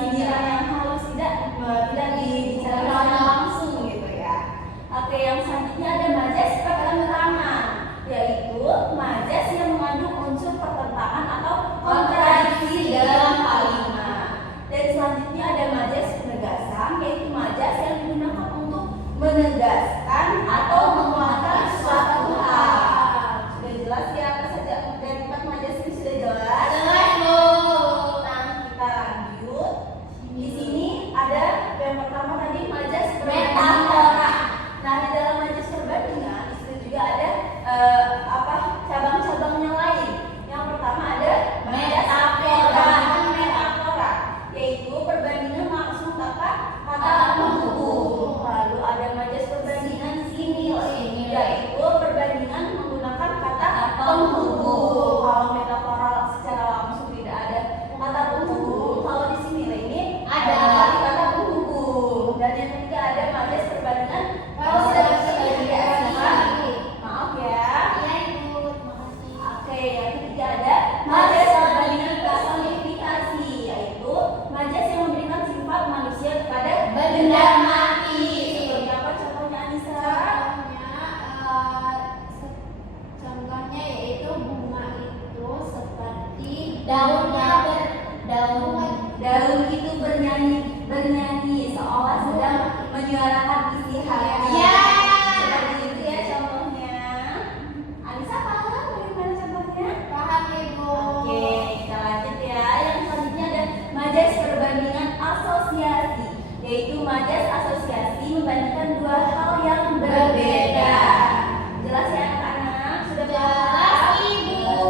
sindiran yang halus, tidak dibicarakan langsung gitu ya. Oke, yang selanjutnya ada majas pertentangan, yaitu majas yang mengandung unsur pertentangan atau kontradiksi dalam kalimat. Dan selanjutnya ada majas penegasan, yaitu majas yang digunakan untuk menegaskan atau menguatkan suatu hal. Sudah jelas ya apa saja dari 4 majas ini, sudah jelas? Jelas, Bu. Nah, kita lanjut. Di sini ada yang pertama tadi majas metafora. Nah, di dalam majas perbandingan itu juga ada cabang-cabangnya lain. Yang pertama ada metafora, yaitu perbandingan langsung tanpa kata penghubung. Lalu ada majas perbandingan simile, yaitu perbandingan menggunakan kata penghubung. Kalau metafora secara langsung tidak ada kata penghubung, kalau di simile ini ada kata penghubung. Dan yang ketiga ada majas perbandingan maaf ya. Iya, Ibu. Makasih. Oke, yang ketiga ada majas perbandingan personifikasi, yaitu majas yang memberikan sifat manusia kepada benda mati. Seperti apa contohnya, Anissa? Contohnya yaitu bunga itu seperti daunnya Daun itu bernyanyi seolah sedang menyuarakan isi hati. Ya. Seperti itu ya contohnya. Anissa paham bagaimana contohnya? Paham, Ibu. Oke, kita lanjut ya. Yang selanjutnya ada majas perbandingan asosiasi, yaitu majas asosiasi membandingkan dua hal yang berbeda. Jelas ya anak-anak? Sudah Jelas, paham? Ibu.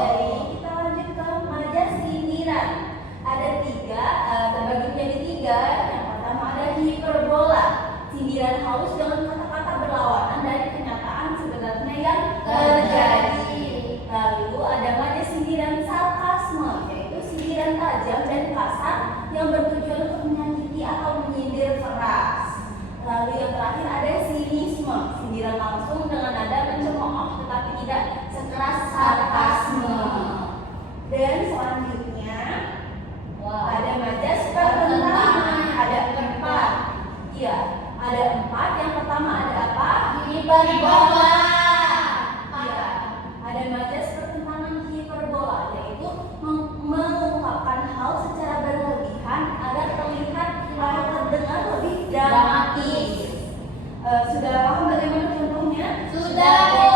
Jadi kita lanjut ke majas sindiran. Ada 3, terbagi menjadi 3. Yang pertama ada hiperbola, sindiran halus dengan kata-kata berlawanan dari kenyataan sebenarnya yang terjadi. Lalu ada majas sindiran sarkasme, yaitu sindiran tajam dan kasar yang bertujuan untuk menyakiti atau menyindir keras. Lalu yang terakhir ada sinisme, sindiran langsung dengan nada mencemooh tetapi tidak sekeras sarkasme. Dan selanjutnya ada majas pertentangan, ada 4. Iya, ada 4. Yang pertama ada apa? Hiperbola. Iya, ada majas pertentangan hiperbola, yaitu mengungkapkan hal secara berlebihan agar terlihat atau terdengar lebih dramatis. Sudah paham bagaimana contohnya? Sudah, Bu.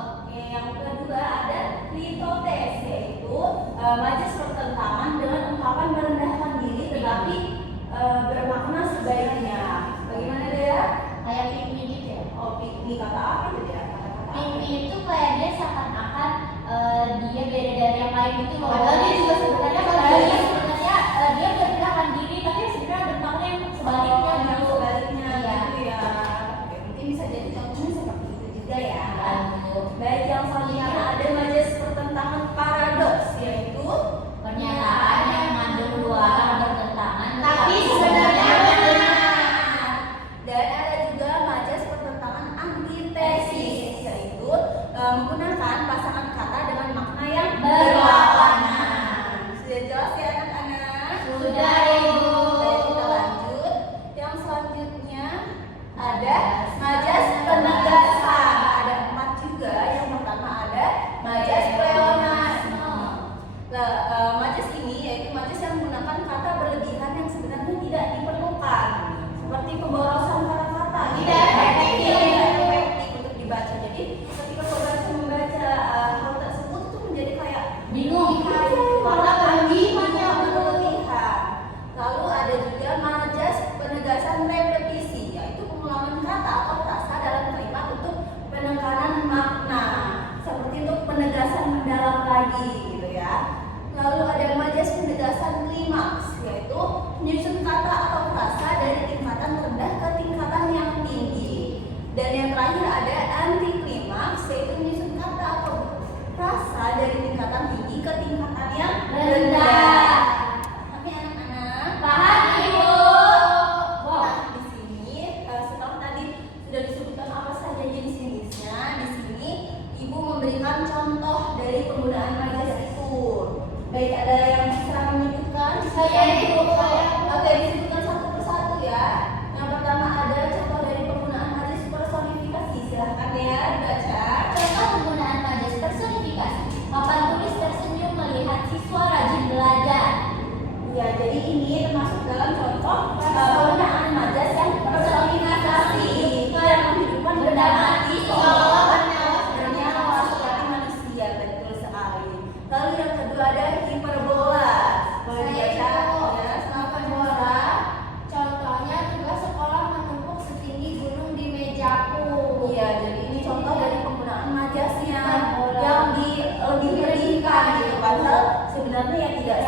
Oke, yang kedua ada litotes, yaitu majas pertentangan dengan ungkapan merendahkan diri tetapi bermakna sebaiknya. Bagaimana dia? Kayak pipi gitu ya. Oh, ini kata apa itu ya? Kata-kata apa? Pipi itu kayak dia seakan-akan dia beda dari yang lain gitu loh. Oh. Padahal dia juga sebenarnya dia merendahkan diri, tapi sebenarnya bermakna yang sebaliknya Yang gitu. sebaliknya Iya. gitu ya. Oke, mungkin bisa jadi contohnya seperti itu juga ya. Lalu Baik, yang selanjutnya ada majas pertentangan paradoks, yaitu pernyataan yang mengandung dua arah bertentangan, tapi sebenarnya benar. Dan ada juga majas pertentangan antitesis, yaitu menggunakan pasangan kata dengan makna yang berlawanan. Sudah jelas ya anak-anak? Sudah, Ibu. Baik, kita lanjut. Yang selanjutnya ada majas penegasan. Ada 4 juga. Yang pertama ada majas pleonasme. Majas ini yaitu majas yang menggunakan kata berlebihan yang sebenarnya tidak diperlukan, seperti pemborosan kata-kata. Tidak efektif untuk dibaca. Jadi ketika membaca hal tersebut itu menjadi kayak Bingung. karena kalimatnya berlebihan.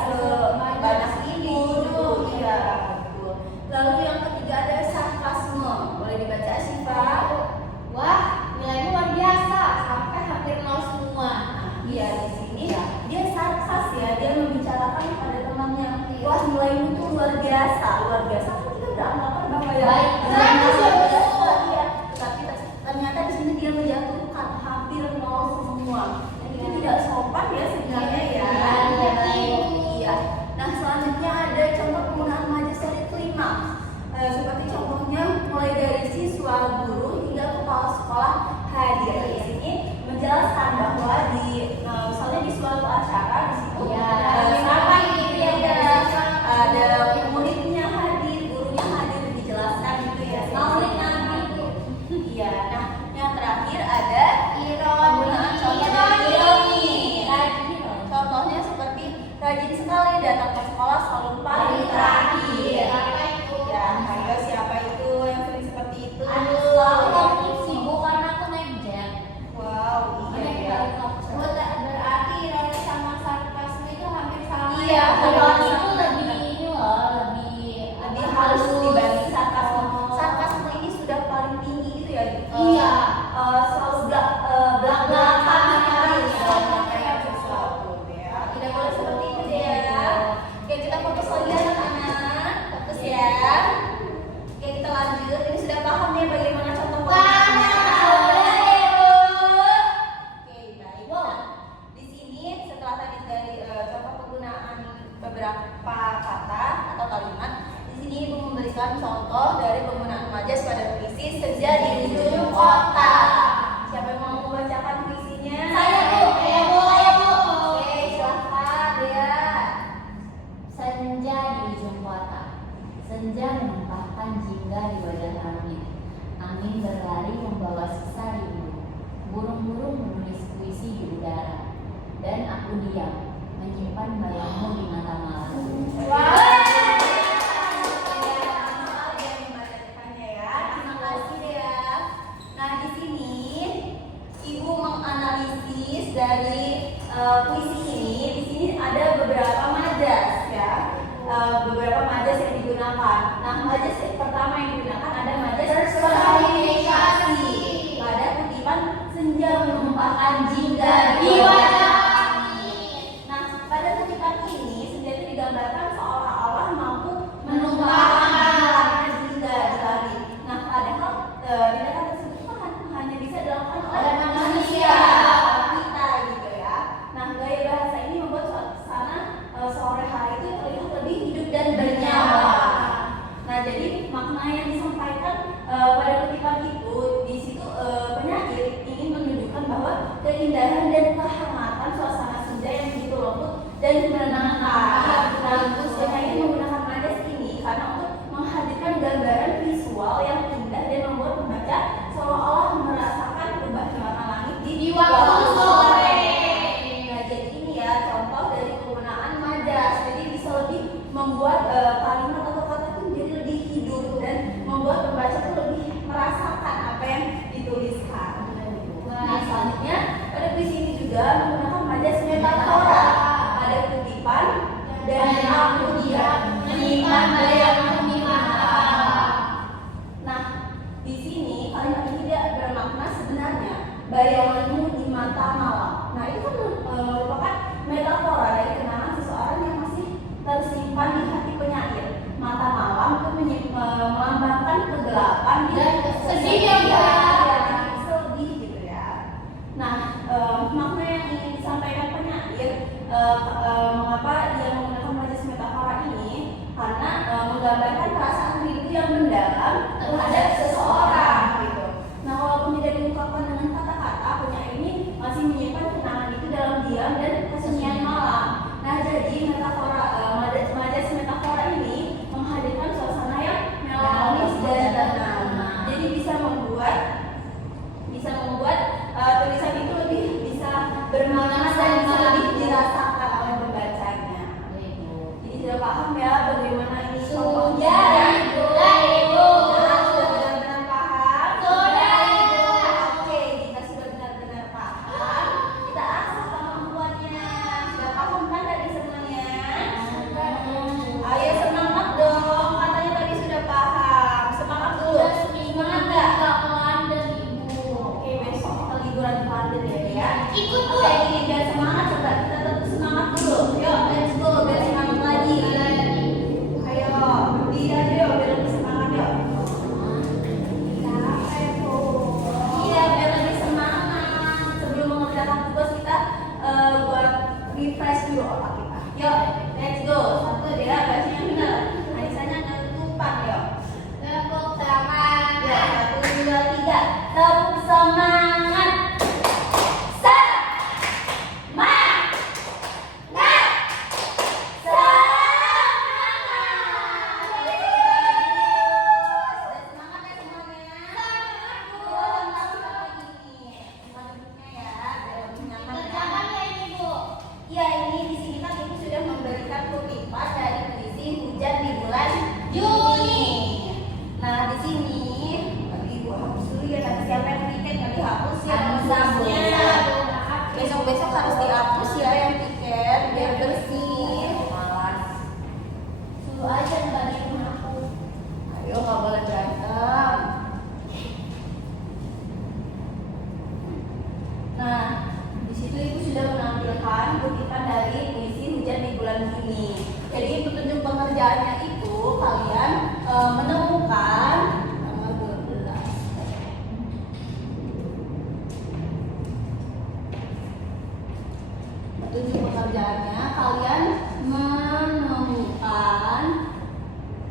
sebanyak ini gitu. Iya, betul. Lalu yang ketiga ada sarkasme. Boleh dibaca Syifa? Wah, nilainya luar biasa, sampai hampir nol semua. Iya, di sini dia sarkas ya, dia membicarakan pada temannya. Wah, nilaimu tuh luar biasa, luar biasa. Kan kita beranggapan bahwa ya Baik, bagus ya, bagus. iya. Tapi ternyata di sini dia menjatuhkan hampir nol semua. Dan itu tidak sopan ya sebenarnya ya. Iya, baik. Iya. Nah, selanjutnya ada contoh penggunaan majas dari klimaks. Seperti contohnya mulai dari siswa, guru hingga kepala sekolah hadir. Di sini menjelaskan bahwa di misalnya di suatu acara di situ siapa gitu ya, ada muridnya hadir, gurunya hadir, dijelaskan gitu ya. Iya. Nah, yang terakhir ada penggunaan contoh dari ironi. Contohnya seperti rajin sekali datang ke sekolah selalu paling terakhir. Ya, ayo siapa itu yang sering seperti itu? Aku sibuk karena aku naik jet. Wow, iya Naik ya. helikopter. Berarti ironi sama sarkasme itu hampir sama. Iya, Ironi itu lebih ini loh, Lebih halus dibanding sarkasme. Sarkasme ini sudah paling tinggi gitu ya. Iya. Selalu belak-belakan kayak sesuatu ya. Tidak boleh seperti itu ya. Oke, kita fokus lagi anak-anak. Fokus ya. Oke, kita lanjut. Ini sudah paham ya bagaimana contoh penggunaannya? Oke, baik. Nah, di sini setelah tadi dari contoh penggunaan beberapa kata atau kalimat, di sini Ibu memberikan contoh dari penggunaan majas pada puisi Senja di Ujung Kota. Siapa yang mau membacakan puisinya? Saya, Bu. Oke, silahkan Dea. Senja di ujung kota. Senja menempahkan jingga di wajah langit. Angin berlari membawa sisa rindu. Burung-burung menulis puisi di udara. Dan aku diam, menyimpan bayangmu di mata malam. Terima kasih ya. Nah, di sini Ibu menganalisis dari puisi ini. Di sini ada beberapa majas ya, beberapa majas yang digunakan. Nah, majas pertama yang digunakan ada majas personifikasi pada kutipan senja menumpahkan jingga di wajah. Nah, pada kutipan ini senja itu digambarkan seolah-olah mampu menumpahkan jingga di langit. Nah, padahal tindakan tersebut kan hanya bisa dilakukan oleh manusia kita gitu ya. Nah, gaya bahasa ini membuat suasana sore hari itu terlihat lebih hidup dan bernyawa. Nah, jadi makna yang disampaikan pada kutipan itu di situ penyair ingin menunjukkan bahwa keindahan dan kehangatan suasana senja yang begitu lembut dan menenangkan. Nah, penyair menggunakan majas ini karena untuk menghadirkan gambaran visual yang indah dan membuat pembaca seolah-olah merasakan perubahan warna langit di waktu sore. Nah, jadi ini ya contoh dari penggunaan majas. Jadi bisa lebih membuat kalimat atau kata itu menjadi lebih hidup dan membuat pembaca itu lebih merasakan apa yang dituliskan. Nah, selanjutnya pada puisi ini juga menggunakan majas metafora pada kutipan dan aku diam menyimpan bayangmu di mata. Nah, di sini kalimat ini tidak bermakna sebenarnya bayanganmu di mata malam. Nah, itu kan merupakan metafora dari kenangan seseorang yang masih tersimpan di hati penyair. Mata malam itu melambangkan kegelapan Dan sedih juga. sedih gitu ya. Nah, makna yang ingin disampaikan penyair mengapa dia menggunakan majas metafora ini karena menggambarkan perasaan rindu yang mendalam terhadap seseorang gitu. Nah, walaupun tidak diungkapkan dengan kata-kata, penyair ini masih menyimpan kenangan itu dalam diam dan kesunyian malam. Nah, jadi metafora majas metafora ini menghadirkan suasana yang melankolis dan tenang. Jadi bisa membuat tulisan itu lebih bisa bermakna dan bisa lebih dirasakan oleh pembacanya. Jadi sudah paham ya bagaimana ini contohnya? Sudah benar-benar paham? Oke, jika sudah benar-benar paham, kita asah kemampuannya. Sudah paham kan tadi semuanya? pekerjaannya itu kalian menemukan tanggal 12. Petunjuk pekerjaannya kalian menemukan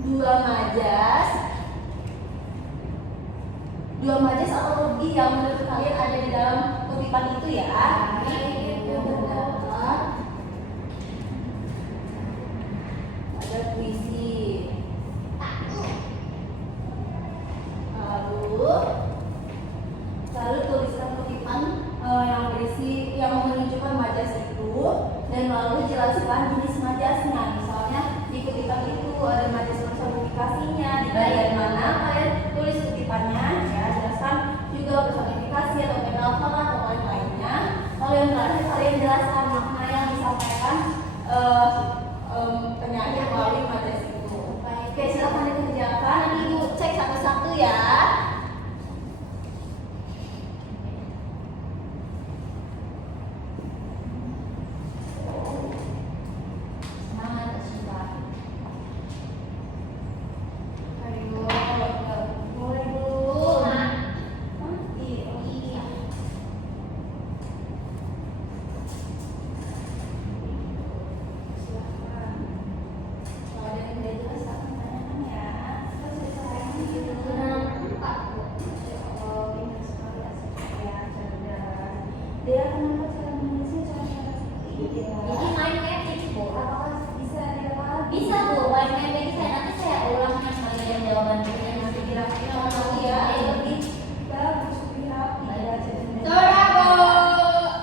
dua majas atau lebih yang menurut kalian ada di dalam kutipan itu ya. Benar. Ada puisi. Lalu tuliskan kutipan yang berisi yang menunjukkan majas itu, dan lalu jelaskan jenis majasnya. Misalnya di kutipan itu ada majas personifikasinya, di bagian mana kalian tulis kutipannya, ya jelaskan juga personifikasi atau metafora atau lain-lainnya. Lalu yang terakhir kalian jelaskan makna yang disampaikan penyair melalui majas itu. Oke, silahkan dikerjakan. Nanti ibu cek satu-satu ya. Semangat Syifa. Ayo, boleh dulu. Iya. Silahkan. Kalau ada yang tidak jelas, silahkan tanyakan ya. Kita sudah selesai gitu. Empat. Masya Allah, pintar sekali Asya, cerdas. Dia kenapa cara menulisnya cara-cara seperti ini ya? Jadi main magic, Bu. Apakah bisa dilakukan? Bisa, Bu. Main magic saya nanti saya ulang yang bagian jawaban yang nanti kira-kira mau tahu ya. Iya, lebih bagus, lebih rapi ya, cerdas. Sudah, Bu.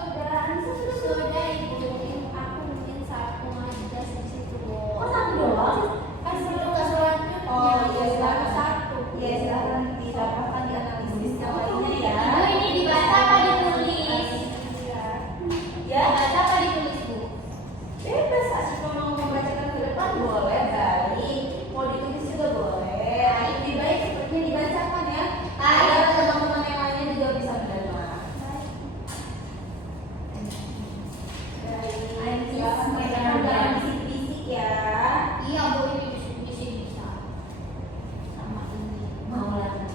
Sudah, Anissa sudah. Sudah, Ibu. Aku mungkin satu majas di situ. Oh, satu doang? Kasih dulu ke selanjutnya. Oh iya, silakan. Satu. Iya, silakan didapatkan di analisis yang lainnya ya. Ibu, ini dibaca apa ditulis? Ya, Dibaca apa ditulis, Bu? bebas. Asyifa mau membacakan ke depan boleh, baik. Mau ditulis juga boleh. Lebih baik sepertinya dibacakan ya. Agar teman-teman yang lainnya juga bisa mendengar. Baik, silakan mereka jangan bisik-bisik ya. Iya, Bu, ini bisa. Sama ini. Maulana.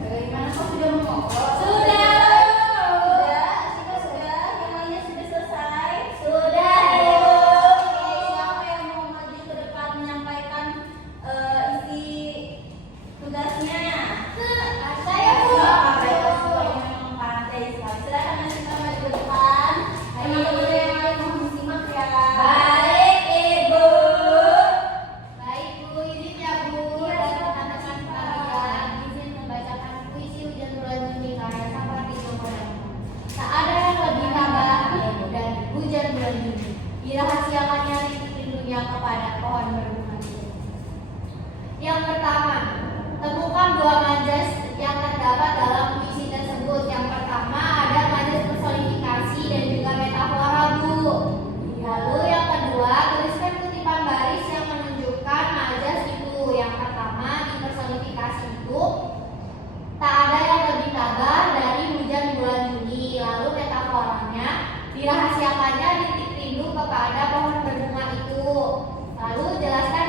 Bagaimana, kau sudah mengobrol? Sudah. Sudah, Asyifa sudah. Yang lainnya sudah selesai. Sudah, Bu. Oke, siapa yang mau maju ke depan menyampaikan isi tugasnya? Saya, Bu. Semuanya memang pandai sekali. Silakan Asyifa maju ke depan. Teman-teman yang lain mohon simak ya. Baik, Ibu. Baik, Bu. Izin ya, Bu. Iya, Dan silakan, anak-anak Syifa. kalian izin membacakan puisi Hujan Bulan Juni karya Sapardi Djoko Damono. Tak ada yang lebih tabah dari hujan bulan Juni. Dirahasiakannya titik rindunya kepada pohon berbunga biru. Yang pertama, temukan dua majas yang terdapat dalam puisi tersebut. Yang pertama ada majas personifikasi dan juga metafora, Bu. Lalu yang kedua, tuliskan kutipan baris yang menunjukkan majas itu. Yang pertama di personifikasi itu, tak ada yang lebih tabah dari hujan bulan Juni. Lalu metaforanya, dirahasiakannya titik rindu kepada pohon berbunga itu. Lalu jelaskan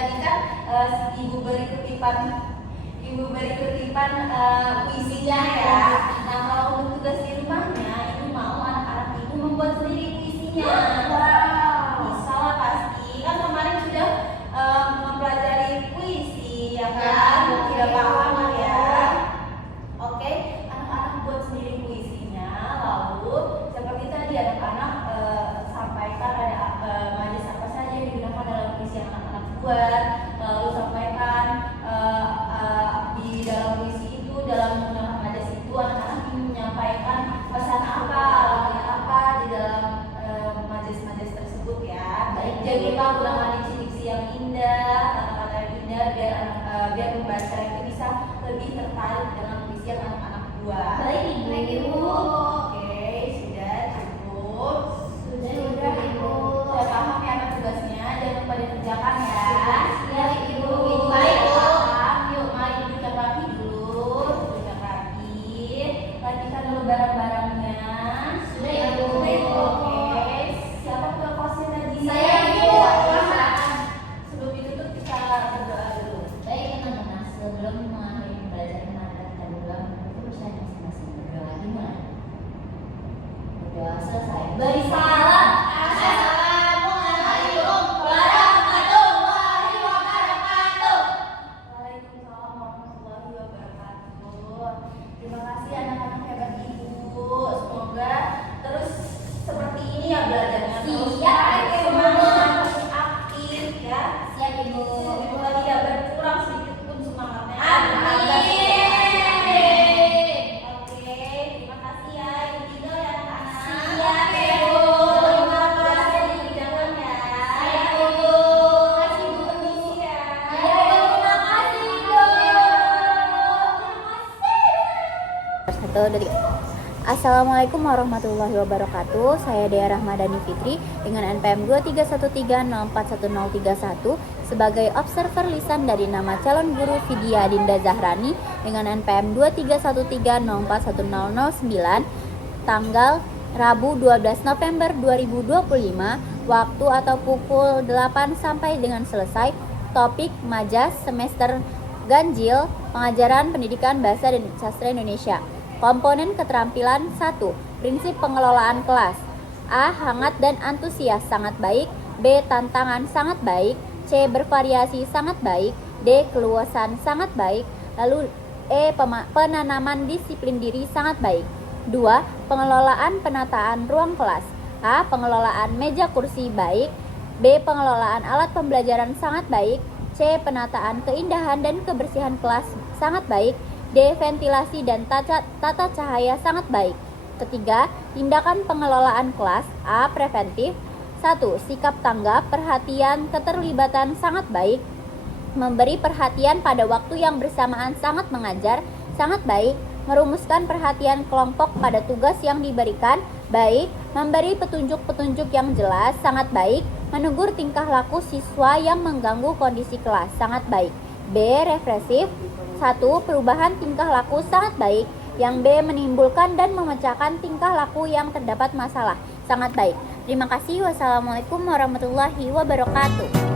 tadi kan ibu beri kutipan puisinya ya. Nah, kalau untuk tugas di rumahnya, ibu mau anak-anak ibu membuat sendiri puisinya. Bisa lah pasti. Kan kemarin sudah mempelajari puisi, ya kan? Tidak paham ya. Oke, anak-anak buat sendiri puisinya. Lalu seperti tadi anak-anak sampaikan ada majas apa saja yang digunakan dalam puisi yang anak-anak buat. Lalu sampaikan di dalam puisi itu, dalam menggunakan majas itu, anak-anak ingin menyampaikan pesan apa, alamatnya apa di dalam majas-majas tersebut ya. Baik. Jangan lupa gunakan diksi-diksi yang indah, kata-kata yang indah biar membaca itu bisa lebih tertarik dengan puisi yang anak-anak buat. Baik, Ibu. Oke, sudah cukup. Sudah, Ibu. Sudah paham ya apa tugasnya? Jangan lupa dikerjakan ya. Siap, Ibu. Baik, paham. Yuk, mari duduk rapi dulu. Duduk rapi. Rapikan dulu barang-barangnya. Sudah, Ibu. Oke. Siapa ketua kelasnya tadi? Saya, Ibu. Sebelum ditutup kita berdoa dulu. Baik, teman-teman, sebelum mengakhiri pembelajaran mari kita berdoa menutup urusan masing-masing. Berdoa dimulai. Berdoa selesai. Beri salam. Assalamualaikum warahmatullahi wabarakatuh. Waalaikumsalam warahmatullahi wabarakatuh. Terima kasih anak-anak hebat ibu. Semoga terus seperti ini ya belajarnya. Terus Siap, Ibu. semangat, terus aktif ya. Siap, Ibu. Ibu lagi ya berkurang sedikit pun semangatnya. Amin. Oke, terima kasih ya. Ibu tinggal ya anak-anak. Siap, Ibu. Jangan lupa kelasnya dikerjakan ya. Siap, Ibu. Kasih ibu permisi ya. Ya, terima kasih, Ibu. Satu, dua, tiga. Assalamualaikum warahmatullahi wabarakatuh. Saya Dea Rahmadani Fitri dengan NPM 231304131 sebagai observer lisan dari nama calon guru Vidya Dinda Zahrani dengan NPM 231304109 tanggal Rabu 12 November 2025, waktu atau pukul 8 sampai dengan selesai. Topik majas semester ganjil pengajaran pendidikan bahasa dan sastra Indonesia. Komponen keterampilan 1. Prinsip pengelolaan kelas. A. Hangat dan antusias sangat baik. B. Tantangan sangat baik. C. Bervariasi sangat baik. D. Keluasan sangat baik. Lalu E. Penanaman disiplin diri sangat baik. 2. Pengelolaan penataan ruang kelas. A. Pengelolaan meja kursi baik. B. Pengelolaan alat pembelajaran sangat baik. C. Penataan keindahan dan kebersihan kelas sangat baik. D. Ventilasi dan tata cahaya sangat baik. Ketiga, tindakan pengelolaan kelas. A. Preventif. 1. Sikap tanggap, perhatian, keterlibatan sangat baik. Memberi perhatian pada waktu yang bersamaan sangat mengajar, sangat baik. Merumuskan perhatian kelompok pada tugas yang diberikan, baik. Memberi petunjuk-petunjuk yang jelas, sangat baik. Menegur tingkah laku siswa yang mengganggu kondisi kelas, sangat baik. B. Represif. 1. Perubahan tingkah laku sangat baik. Yang B. Menimbulkan dan memecahkan tingkah laku yang terdapat masalah, sangat baik. Terima kasih. Wassalamualaikum warahmatullahi wabarakatuh.